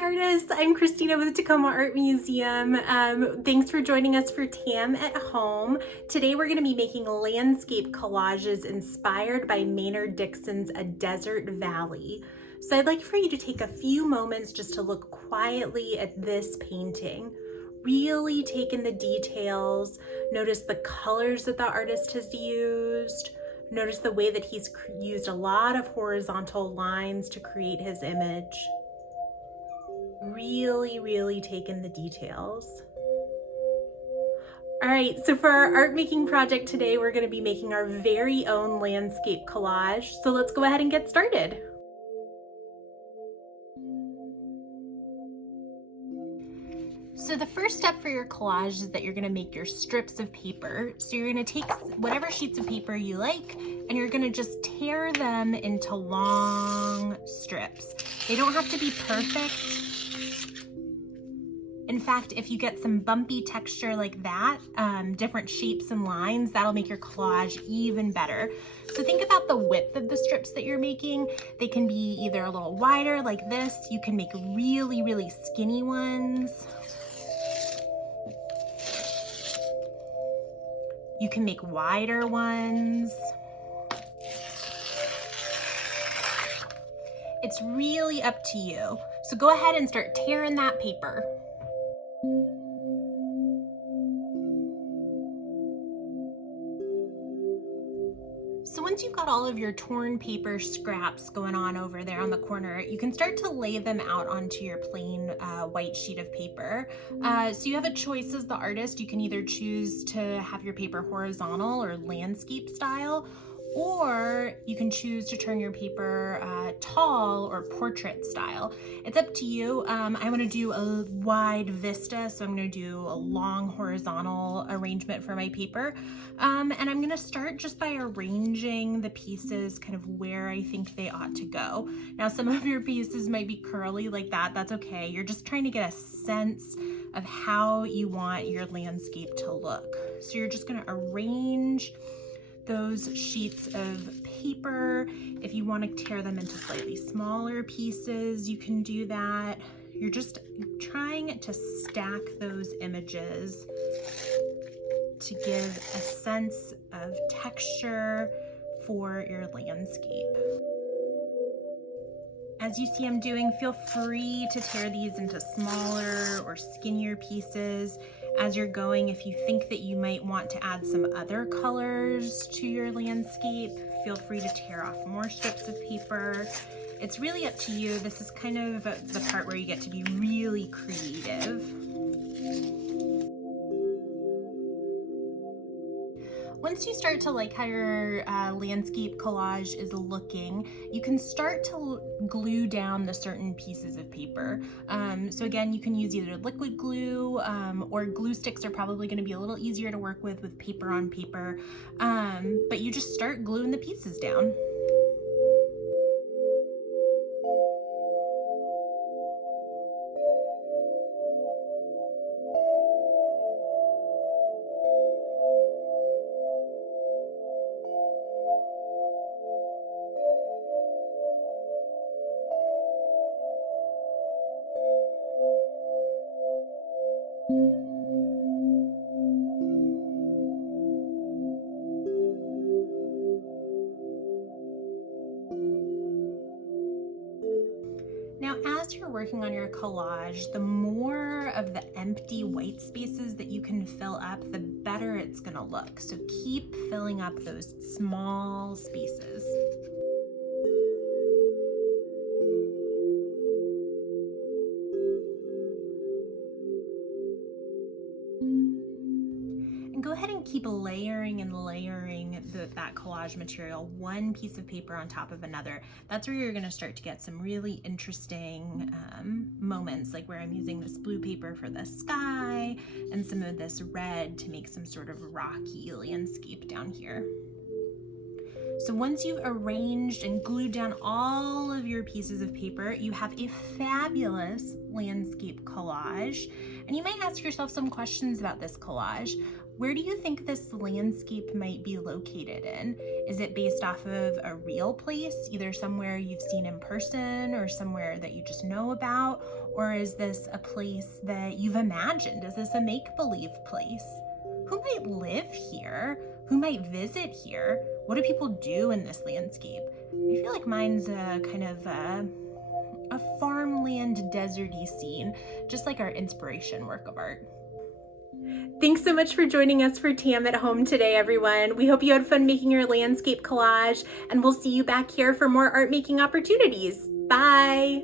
Hi artists, I'm Christina with the Tacoma Art Museum. Thanks for joining us for TAM at Home. Today we're going to be making landscape collages inspired by Maynard Dixon's A Desert Valley. So I'd like for you to take a few moments just to look quietly at this painting. Really take in the details, notice the colors that the artist has used. Notice the way that he's used a lot of horizontal lines to create his image. Really take in the details. All right, so for our art making project today, we're going to be making our very own landscape collage. So let's go ahead and get started. So the first step for your collage is that you're going to make your strips of paper. So you're going to take whatever sheets of paper you like and you're going to just tear them into long strips. They don't have to be perfect. In fact, if you get some bumpy texture like that, different shapes and lines, that'll make your collage even better. So think about the width of the strips that you're making. They can be either a little wider like this. You can make really skinny ones. You can make wider ones. It's really up to you. So go ahead and start tearing that paper. So once you've got all of your torn paper scraps going on over there on the corner, you can start to lay them out onto your plain white sheet of paper. So you have a choice as the artist. You can either choose to have your paper horizontal or landscape style, or you can choose to turn your paper tall or portrait style. It's up to you. I want to do a wide vista, so I'm going to do a long horizontal arrangement for my paper. And I'm going to start just by arranging the pieces kind of where I think they ought to go. Now, some of your pieces might be curly like that. That's okay. You're just trying to get a sense of how you want your landscape to look. So you're just going to arrange those sheets of paper. If you want to tear them into slightly smaller pieces, you can do that. You're just trying to stack those images to give a sense of texture for your landscape. As you see I'm doing, feel free to tear these into smaller or skinnier pieces as you're going. If you think that you might want to add some other colors to your landscape, feel free to tear off more strips of paper. It's really up to you. This is kind of the part where you get to be really creative. Once you start to like how your landscape collage is looking, you can start to glue down the certain pieces of paper. So again, you can use either liquid glue or glue sticks are probably going to be a little easier to work with paper on paper. But you just start gluing the pieces down. Now, as you're working on your collage, the more of the empty white spaces that you can fill up, the better it's gonna look. So keep filling up those small spaces. And go ahead and keep layering and layering that collage material, one piece of paper on top of another. That's where you're gonna start to get some really interesting moments, like where I'm using this blue paper for the sky and some of this red to make some sort of rocky landscape down here. So once you've arranged and glued down all of your pieces of paper, you have a fabulous landscape collage. And you might ask yourself some questions about this collage. Where do you think this landscape might be located in? Is it based off of a real place, either somewhere you've seen in person or somewhere that you just know about? Or is this a place that you've imagined? Is this a make-believe place? Who might live here? Who might visit here? What do people do in this landscape? I feel like mine's a kind of a farmland deserty scene, just like our inspiration work of art. Thanks so much for joining us for TAM at Home today, everyone. We hope you had fun making your landscape collage, and we'll see you back here for more art making opportunities. Bye.